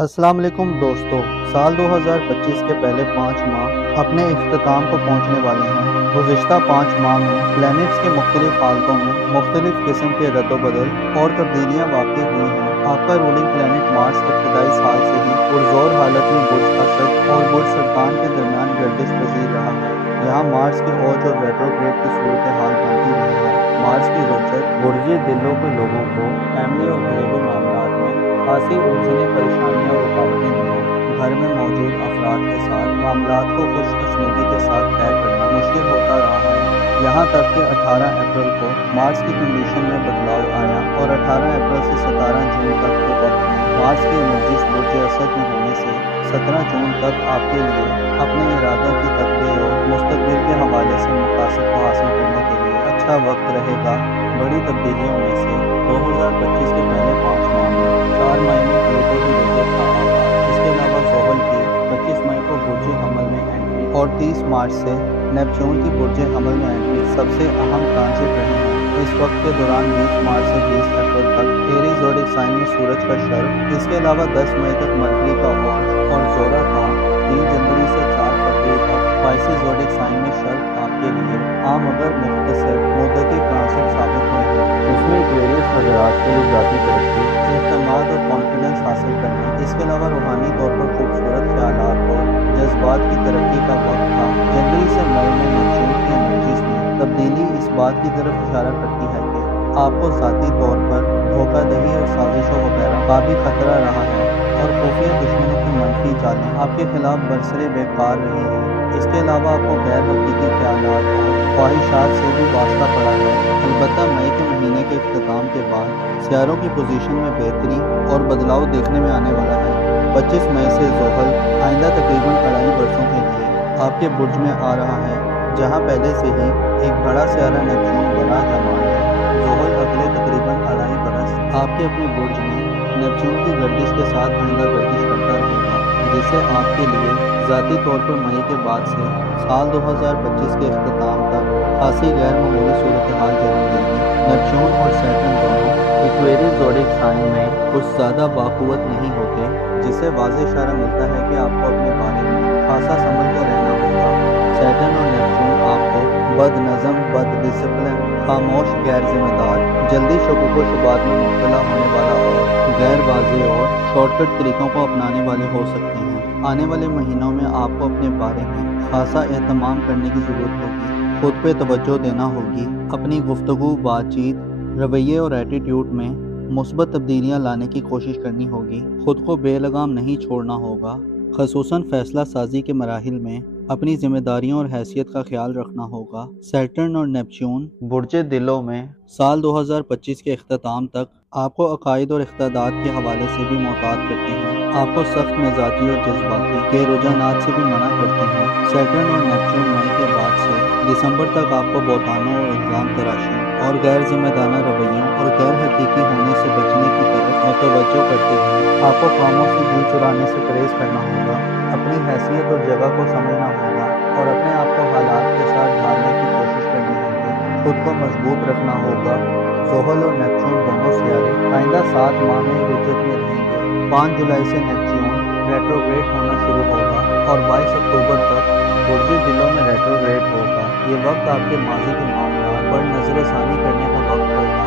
अस्सलाम वालेकुम दोस्तों। साल 2025 के पहले 5 माह अपने इख्तिताम को पहुंचने वाले हैं। गुज़िश्ता 5 माह में प्लैनेट्स के मुख्तलिफ हालतों में मुख्तलिफ किस्म के रद्दोबदल और तब्दीलियाँ वाक़ई हुई हैं। आपका रूलिंग प्लैनेट मार्स इब्तदाई साल से ही पुरज़ोर हालत में बुर्ज असद और बुर्ज सरतान के दरमियान गर्दिश पजीर रहा है। यहाँ मार्स के ओज और रेट्रोग्रेड की सूरत हाल बनती रही है। मार्स की रुचत बुर्ज दिलों के लोगों को फैमिली और घरेलू मामलात में खासी उलझने, परेशानियाँ और रुकावटें दी हैं। घर में मौजूद अफराद के साथ मामलात को खुशकिस्मती के साथ तय करना मुश्किल होता रहा है। यहाँ तक कि 18 अप्रैल को मार्स की कंडीशन में बदलाव आया और 18 अप्रैल से 17 जून तक के वक्त में मार्स की एनर्जीज बुर्ज असद में होने से 17 जून तक आपके लिए अपने इरादों की तकदीर और मुस्तकबिल के हवाले से मकासद को हासिल करने के लिए अच्छा वक्त रहेगा। बड़ी तब्दीलियों में से 2025 के पहले 5 माह में 4 मई में प्लूटो की रुजत का आगाज़, इसके अलावा ज़ोहल की 25 मई को बुर्ज हमल में एंट्री और 30 मार्च से नेपच्यून की बुर्ज हमल में एंट्री सबसे अहम ट्रांजिट रहे हैं। इस वक्त के दौरान 20 मार्च से 20 अप्रैल तक एरीज ज़ोडिक साइन में सूरज का शर्क, इसके अलावा 10 मई तक मरकरी का वॉच और ज़ोरा का 3 जनवरी से 4 फरवरी तक पाइसिस ज़ोडिक साइन में शर्क आपके लिए आम मगर मुख्तसर मुद्दती ट्रांसिट साबित हुए हैं। इसमें एक्वेरियस हज़रात के लिए ज़ाती तरक्की, एतमाद और कॉन्फिडेंस हासिल करने, इसके अलावा रूहानी तौर पर खूबसूरत ख्यालात और जज्बात की तरक्की का वक्त था। जनवरी से मई में नेपच्यून की एनर्जीज में तब्दीली इस बात की तरफ इशारा करती है कि आपको ज़ाती तौर पर धोखाधड़ी और साजिशों वगैरह का भी खतरा रहा है और खुफिया दुश्मनों की मनफी चालें आपके खिलाफ बरसरे बेकार रही हैं। इसके अलावा आपको गैर हकीकी ख्यालात और ख्वाहिशात से भी वास्ता पड़ा है। अलबत्ता मई के महीने के इख्तिताम के बाद सियारों की पोजीशन में बेहतरी और बदलाव देखने में आने वाला है। 25 मई से ज़ोहल आइंदा तकरीबन 2.5 बरसों के लिए आपके बुर्ज में आ रहा है, जहां पहले से ही एक बड़ा सियारा नेपच्यून बड़ा जमान है। ज़ोहल अगले तकरीबन 2.5 बरस आपके अपने बुर्ज में नेपच्यून की गर्दिश के साथ आइंदा गर्दिश करता रहेगा, जिससे आपके लिए ज़ाती तौर पर मई के बाद से साल 2025 के इख्तिताम तक खासी गैर मामूली सूरत हाल जन्म देगी। नेपच्यून और सैटर्न दोनों एक्वेरियस ज़ोडिक साइन में कुछ ज़्यादा बाक़ुव्वत नहीं होते, जिससे वाज़ेह इशारा मिलता है कि आपको अपने बारे में खासा संभल कर रहना होगा। सैटर्न और नेपच्यून आपको बदनज़म, बद डिसिप्लिन, खामोश, गैर जिम्मेदार, जल्दी शकूक व शुबात में मुब्तला होने वाला और गैर वाज़ेह और शॉर्टकट तरीक़ों को अपनाने वाले हो सकते हैं। आने वाले महीनों में आपको अपने बारे में खासा एहतमाम करने की ज़रूरत होगी, खुद पे तवज्जो देना होगी, अपनी गुफ्तगू, बातचीत, रवैये और एटीट्यूड में मुस्बत तब्दीलियाँ लाने की कोशिश करनी होगी। खुद को बेलगाम नहीं छोड़ना होगा, ख़ुसूसन फ़ैसला साजी के मराहिल में अपनी जिम्मेदारियों और हैसियत का ख्याल रखना होगा। सैटर्न और नेपच्यून बुर्ज दिलों में साल 2025 के इख्तिताम तक आपको अकायद और इख्तियारात के हवाले से भी मोहतात करते हैं, आपको सख्त मिजाजी और जज्बाती के रुझानात से भी मना करते हैं। सैटर्न और नेपच्यून मई के बाद से दिसंबर तक आपको बौतानों और इल्ज़ाम तराशी और गैर जिम्मेदाराना रवैयों और गैर हकीकी होने से बचने की तरफ मुतवज्जो करते हैं। आपको कामों से जी चुराने से परहेज़ करना होगा, अपनी हैसियत और जगह को समझना होगा और अपने आप को हालात के साथ ढालने की कोशिश करनी होगी। खुद को मजबूत रखना होगा। ज़ोहल और नेपच्यून दोनों सियारे आइंदा 7 माह में रुजत में रहेंगे। 5 जुलाई से नेपच्यून रेट्रोग्रेड होना शुरू होगा और 22 अक्टूबर तक बुर्ज दिलों में रेट्रोग्रेड होगा। ये वक्त आपके माजी के मामलों पर नज़रसानी करने का वक्त होगा।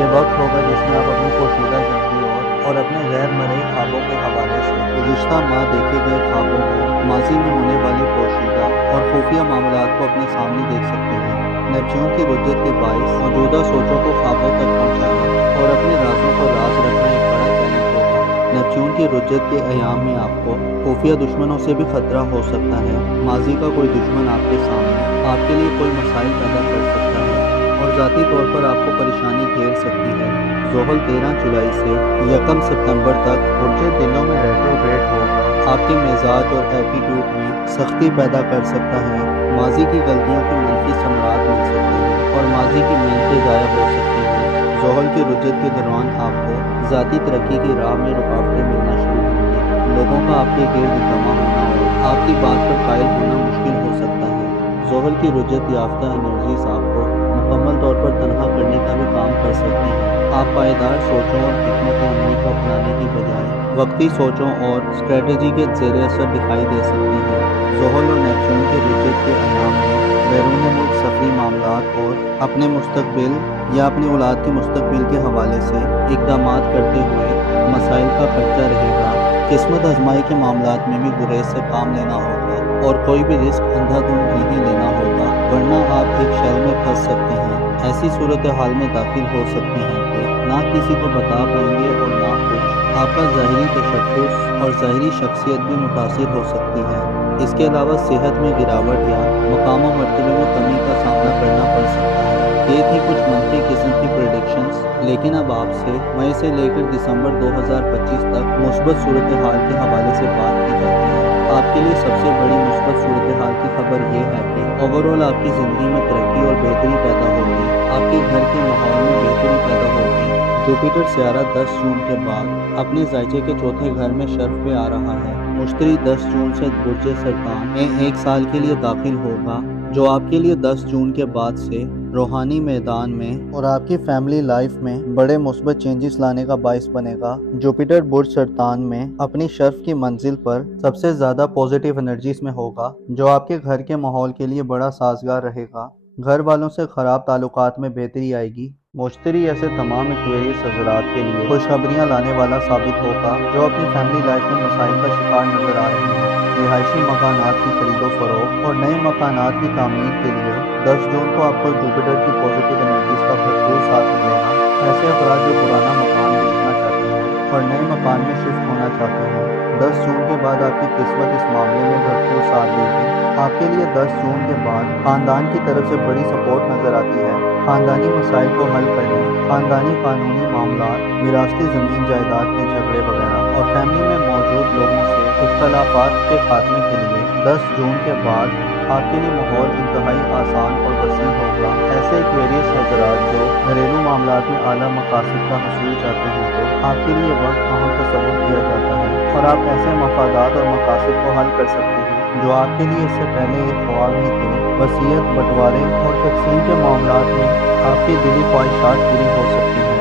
ये वक्त होगा जिसमें आप अपनी पोशीदा ज़िंदगी और अपने गैर मरई ख्वाबों के हवाले से गुज़िश्ता माह देखे गए ख्वाबों को, माजी में होने वाली पोशीदा और खुफिया मामलात को अपने सामने देख सकते हैं। नेपच्यून की रुजत के बाइस मौजूदा सोचों को ख्वाबों तक पहुँचाना और अपने राजों को राज रखना एक बड़ा चैलेंज होगा। नेपच्यून की रुजत के अयाम में आपको खुफिया दुश्मनों से भी खतरा हो सकता है। माजी का कोई दुश्मन आपके सामने आपके लिए कोई मसाइल पैदा कर सकता है और ज़ाती तौर पर आपको परेशानी घेर सकती है। ज़ोहल 13 जुलाई से 1 सितंबर तक बुर्ज दिलों में रेट्रोग्रेड होगा, आपके मिजाज और एटीट्यूड में सख्ती पैदा कर सकता है। माजी की गलतियों के मनफी समरात मिल सकते हैं और माजी की मेहनतें ज़ाया हो सकती हैं। ज़ोहल की रुजत के दौरान आपको ज़ाती तरक्की की राह में रुकावटें मिलना शुरू होंगी। लोगों का आपके गिर्द जमा होना और आपकी बात पर कायल होना मुश्किल हो सकता है। ज़ोहल की रुजत याफ्ता एनर्जीज आपको मुकम्मल तौर पर तनहा करने का भी काम कर सकती हैं। आप पायदार सोचों और हिकमत अमली को अपनाने की बजाय वक्ती सोचों और स्ट्रेटजी के ज़ेर असर दिखाई दे सकती हैं। ज़ुहल और नेपच्यून के रिजल्ट के अयाम में बैरून मुल्क सफरी मामलात और अपने मुस्तकबिल या अपनी औलाद के मुस्तकबिल के हवाले से इक़दामात करते हुए मसाइल का खर्चा रहेगा। किस्मत आजमाई के मामलात में भी गुरेज से काम लेना होगा और कोई भी रिस्क अंधाधुंध नहीं लेना होगा, वरना आप एक शैल में फंस सकते हैं। ऐसी सूरत हाल में दाखिल हो सकते हैं कि ना किसी को बता पाएंगे और ना कुछ। आपका ज़ाहिरी तशख़्ख़ुस और ज़ाहिरी शख्सियत भी मुतासिर हो सकती है। इसके अलावा सेहत में गिरावट या मकाम व मर्तबे में कमी का सामना करना पड़ सकता है। ये थी कुछ मंफी किस्म की प्रेडिक्शंस, लेकिन अब आपसे मई से लेकर दिसंबर 2025 तक मुस्बत सूरत हाल के हवाले से बात की जाती है। आपके लिए सबसे बड़ी मुस्बत सूरत हाल की खबर ये है कि ओवरऑल आपकी ज़िंदगी में तरक्की और बेहतरी पैदा होगी। आपके घर के माहौल में बेहतरी पैदा होगी। जुपिटर सियारा 10 जून के बाद अपने ज़ायचे के चौथे घर में शर्फ पे आ रहा है। मुश्तरी 10 जून से बुर्ज सरतान में 1 साल के लिए दाखिल होगा, जो आपके लिए 10 जून के बाद से रूहानी मैदान में और आपकी फैमिली लाइफ में बड़े मुस्बत चेंजेस लाने का बाइस बनेगा। जुपिटर बुर्ज सरतान में अपनी शर्फ की मंजिल पर सबसे ज़्यादा पॉजिटिव एनर्जीज में होगा, जो आपके घर के माहौल के लिए बड़ा साजगार रहेगा। घर वालों से ख़राब ताल्लुकात में बेहतरी आएगी। मुश्तरी ऐसे तमाम एक्वेरियस हज़रात के लिए खुशखबरियाँ लाने वाला साबित होगा, जो अपनी फैमिली लाइफ में मसाइल का शिकार नजर आ रहे हैं। रिहायशी मकानात की खरीदो फरोख्त और नए मकानात की तामीर के लिए 10 जून को आपको जुपिटर की पॉजिटिव एनर्जीज का भरपूर साथ मिलेगा। ऐसे अफराद जो पुराना मकान बेचना चाहते हैं और नए मकान में शिफ्ट होना चाहते हैं, 10 जून के बाद आपकी किस्मत इस मामले में भरपूर साथ देगी। आपके लिए 10 जून के बाद खानदान की तरफ से बड़ी सपोर्ट नजर आती है। खानदानी मसाइल को हल करने, खानदानी कानूनी मामला, विरासती ज़मीन जायदाद के झगड़े वगैरह और फैमिली में मौजूद लोगों से इख्तलाफात के खात्मे के लिए 10 जून के बाद आपके लिए माहौल इंतहाई आसान और वसीह होगा। ऐसे एक्वेरियस हज़रात जो घरेलू मामलात में आला मकासद का हसूल चाहते हैं, तो आपके लिए वक्त अहम तसव्वुर किया जाता है और आप ऐसे मफादात और मकासद को हल कर सकते हैं जो आपके लिए इससे पहले एक ख्वाब ही थे। वसीयत, बंटवारे और तकसीम के मामलात में आपकी दिली ख्वाहिशात पूरी हो सकती हैं।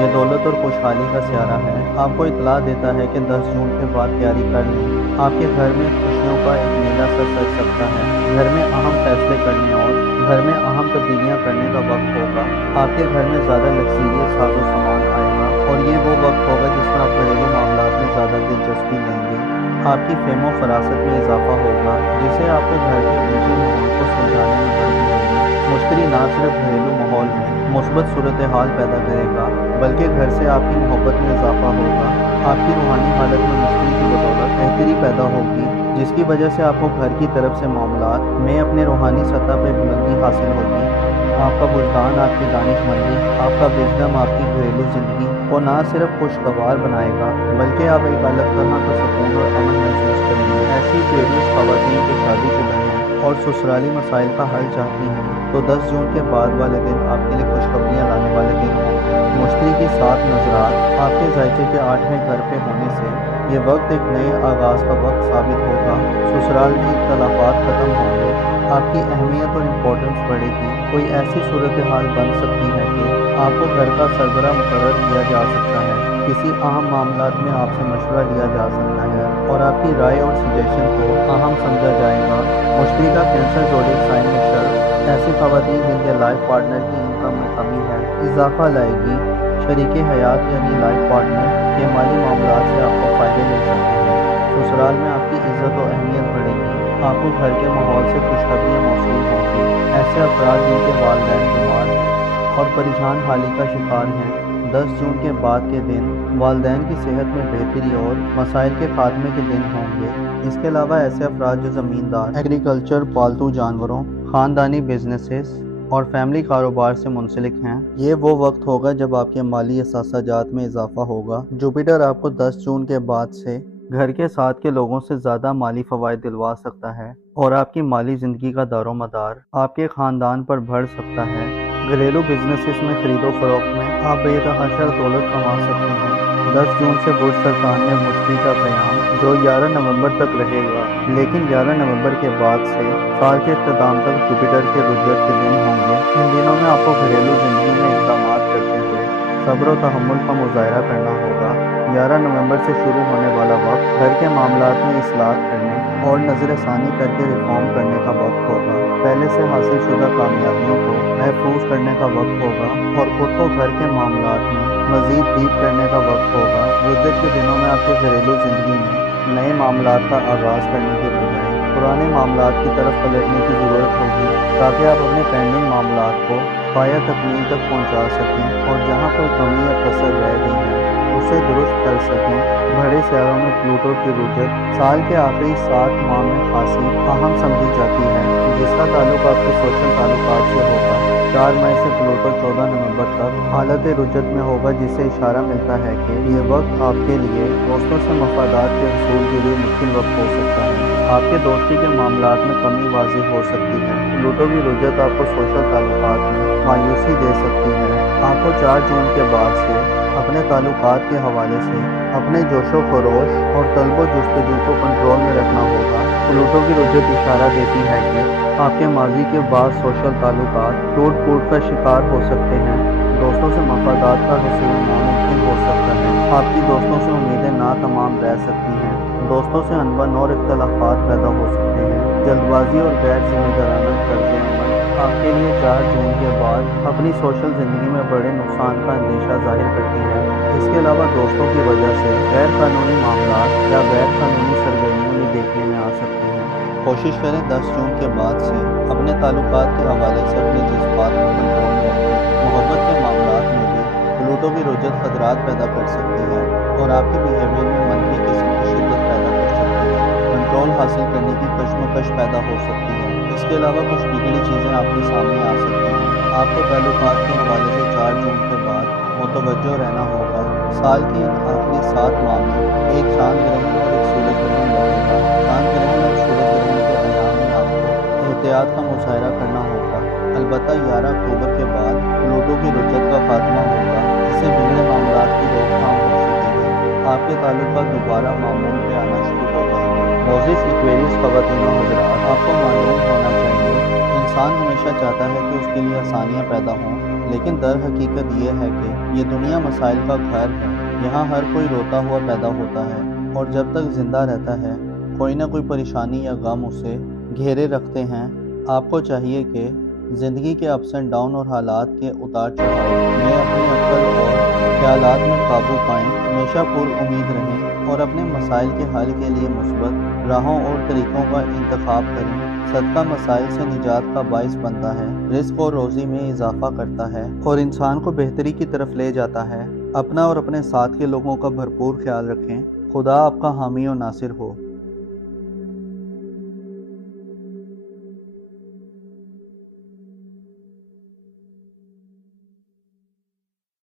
ये दौलत और खुशहाली का सियारा है। आपको इतला देता है कि 10 जून के बाद तैयारी कर लें। आपके घर में खुशियों का एक मेला सज सकता है। घर में अहम फैसले करने और घर में अहम तब्दीलियाँ करने का वक्त होगा। आपके घर में ज़्यादा लग्जरियस साजो सामान आएगा और ये वो वक्त होगा जिसमें आप घरेलू मामलात में ज़्यादा दिलचस्पी लेंगे। आपकी फेमो फरासत में इजाफा होगा, जिससे आपको घर के ऊंचे माहौल को सुलझाने में मदद मिलेगी। मुश्तरी ना सिर्फ घरेलू माहौल में मुस्बत सूरत हाल पैदा करेगा, बल्कि घर से आपकी मोहब्बत में इजाफा होगा। आपकी रूहानी हालत में मुश्तरी की बदौलत बेहतरी पैदा होगी, जिसकी वजह से आपको घर की तरफ से मामलात में अपने रूहानी सतह पर बुलंदी हासिल होगी। आपका बुलगान आपकी दानिशमंदी, आपका विज़डम आपकी घरेलू ज़िंदगी को ना सिर्फ खुशगवार बनाएगा, बल्कि आप एक अलग तरह का सुकून और अमन महसूस करेंगे। ऐसी एक्वेरियस ख़वातीन जो शादीशुदा हैं और ससुराली मसाइल का हल चाहती हैं, तो 10 जून के बाद वाले दिन आपके लिए खुशखबरियाँ लाने वाले दिन होंगे। मुश्तरी की 7 नज़रात आपके ज़ायचे के 8वें घर पे होने से ये वक्त एक नए आगाज़ का वक्त साबित होगा। ससुराल में इख्तलाफात ख़त्म होंगे, आपकी अहमियत और इम्पोर्टेंस बढ़ेगी। कोई ऐसी सूरत हाल बन सकती है कि आपको घर का सरबराह मुकर्रर किया जा सकता है। किसी अहम मामलात में आपसे मशवरा लिया जा सकता है और आपकी राय और सजेशन को अहम समझा जाएगा। मुश्तरी का कैंसर ज़ोडिएक साइन में शर्फ ऐसी ख़वातीन जिनके लाइफ पार्टनर की इनकम में कमी है इजाफा लाएगी। शरीके हयात यानी लाइफ पार्टनर के माली मामलात से आपको फ़ायदे मिल सकते हैं। ससुराल में आपकी इज़्ज़त और अहमियत बढ़ेगी। आपको घर के माहौल से खुशखबरियाँ मौसूल होंगी। ऐसे अफराद जिनके वालिदैन बीमार हैं और परेशान हाली का शिकार हैं, 10 जून के बाद के दिन वालिदैन की सेहत में बेहतरी और मसाइल के खात्मे के दिन होंगे। इसके अलावा ऐसे अफराद जो ज़मींदार, एग्रीकल्चर, पालतू जानवरों, ख़ानदानी बिजनेसेस और फैमिली कारोबार से मुंसलिक हैं, ये वो वक्त होगा जब आपके माली असासाजात में इजाफा होगा। जुपिटर आपको 10 जून के बाद से घर के साथ के लोगों से ज़्यादा माली फ़वाइद दिलवा सकता है और आपकी माली ज़िंदगी का दारोमदार आपके ख़ानदान पर बढ़ सकता है। घरेलू बिजनेसेस में खरीदो फरोख्त में आप बेतहाशा दौलत कमा सकते हैं। 10 जून से बुर्ज सरतान में मुश्तरी का क़याम जो 11 नवंबर तक रहेगा, लेकिन 11 नवंबर के बाद से साल के इख्तिताम तक जुपिटर के रुजत के दिन होंगे। इन दिनों में आपको घरेलू ज़िंदगी में इक़दामात करते हुए सब्र और तहम्मुल का मुज़ाहरा करना होगा। 11 नवंबर से शुरू होने वाला वक्त घर के मामलात में इस्लाह करने और नज़रसानी करके रिफॉर्म करने का वक्त होगा। पहले से हासिल शुदा कामयाबियों को महफूज करने का वक्त होगा और खुद को घर के मामलात में मज़ीद डीप करने का वक्त होगा। रुद्र के दिनों में आपके घरेलू ज़िंदगी में नए मामलात का आगाज़ करने के बजाय पुराने मामलात की तरफ पलटने की ज़रूरत होगी, ताकि आप अपने पेंडिंग मामलात को पाया तकमील तक पहुंचा सकें और जहां कोई कमी या कसर रह गई है उसे दुरुस्त कर सकें। बड़े शहरों में प्लूटो की रुजत साल के आखिरी 7 माह में खासी अहम समझी जाती है, जिसका ताल्लुक आपके सोशल ताल्लुकात से होगा। 4 मई से प्लूटो 14 नवंबर तक हालत रुजत में होगा, जिससे इशारा मिलता है कि ये वक्त आपके लिए दोस्तों से मफादात के हसूल के लिए मुश्किल वक्त हो सकता है। आपके दोस्ती के मामलात में कमी वाज़ेह हो सकती है। प्लूटो की रुजत आपको सोशल ताल्लुकात में मायूसी दे सकती है। आपको 4 जून के बाद से अपने ताल्लुकात के हवाले से अपने जोशो खरोश और तलबो जुस्तजू को कंट्रोल में रखना होगा। प्लूटो की रुजत इशारा देती है कि आपके माजी के बाद सोशल ताल्लुकात टूट फूट का शिकार हो सकते हैं। दोस्तों से मफादात का हसूल नामुमकिन हो सकता है। आपकी दोस्तों से उम्मीदें नातमाम रह सकती हैं। दोस्तों से अनबन और इख्तलाफात पैदा हो सकते हैं। जल्दबाजी और गैर जिम्मेदाराना कर्ज अमल आपके लिए 4 जून के बाद अपनी सोशल ज़िंदगी में बड़े नुकसान का अंदेशा जाहिर करती है। इसके अलावा दोस्तों की वजह से गैर कानूनी मामलात या गैर कानूनी सरगर्मियों में देखने में आ सकती हैं। कोशिश करें 10 जून के बाद से अपने ताल्लुकात के हवाले से अपने जज्बात को कंट्रोल में रखें। मोहब्बत के मामलात में भी प्लूटो की रुजत खतरात पैदा कर सकती है और आपके बिहेवियर में मनफी किस्म की शिद्दत पैदा कर सकती है। कंट्रोल हासिल करने की कश्मकश पैदा हो सकती है। इसके अलावा कुछ बिगड़ी चीज़ें आपके सामने आ सकती हैं। आपको ताल्लुकात के हवाले से 4 जून के बाद मुतवज्जो रहना होगा। साल के इन आखिरी 7 माह में एक चांद ग्रहण और एक सूरज ग्रहण लगेगा। चांद ग्रहण और सूरज ग्रहण के अयाम में आपको एहतियात का मुशायरा करना होगा। अलबत्ता 11 अक्टूबर के बाद प्लूटो की रुजत का खात्मा होगा, इससे बिगड़े मामलात की रोकथाम हो सकेगी। आपके ताल्लुकात दोबारा मामूल पे आना शुरू हो जाएंगे। मोज़िस इक्वेरियस ख़वातीनो हज़रात, आपको मालूम होना चाहिए इंसान हमेशा चाहता है कि उसके लिए आसानियाँ पैदा हों, लेकिन दर हकीकत ये है कि ये दुनिया मसाइल का घर है। यहाँ हर कोई रोता हुआ पैदा होता है और जब तक ज़िंदा रहता है कोई ना कोई परेशानी या गम उसे घेरे रखते हैं। आपको चाहिए कि ज़िंदगी के अप्स एंड डाउन और हालात के उतार चढ़ाव में अपनी अक्ल और ख्यालात में काबू पाएँ, हमेशा पुरउम्मीद रहें और अपने मसाइल के हल के लिए मुस्बत राहों और तरीक़ों का इंतखाब करें। सदका मसाइल से निजात का बाइस बनता है, रिज़्क़ और रोज़ी में इजाफा करता है और इंसान को बेहतरी की तरफ ले जाता है। अपना और अपने साथ के लोगों का भरपूर ख्याल रखें। खुदा आपका हामी और नासिर हो।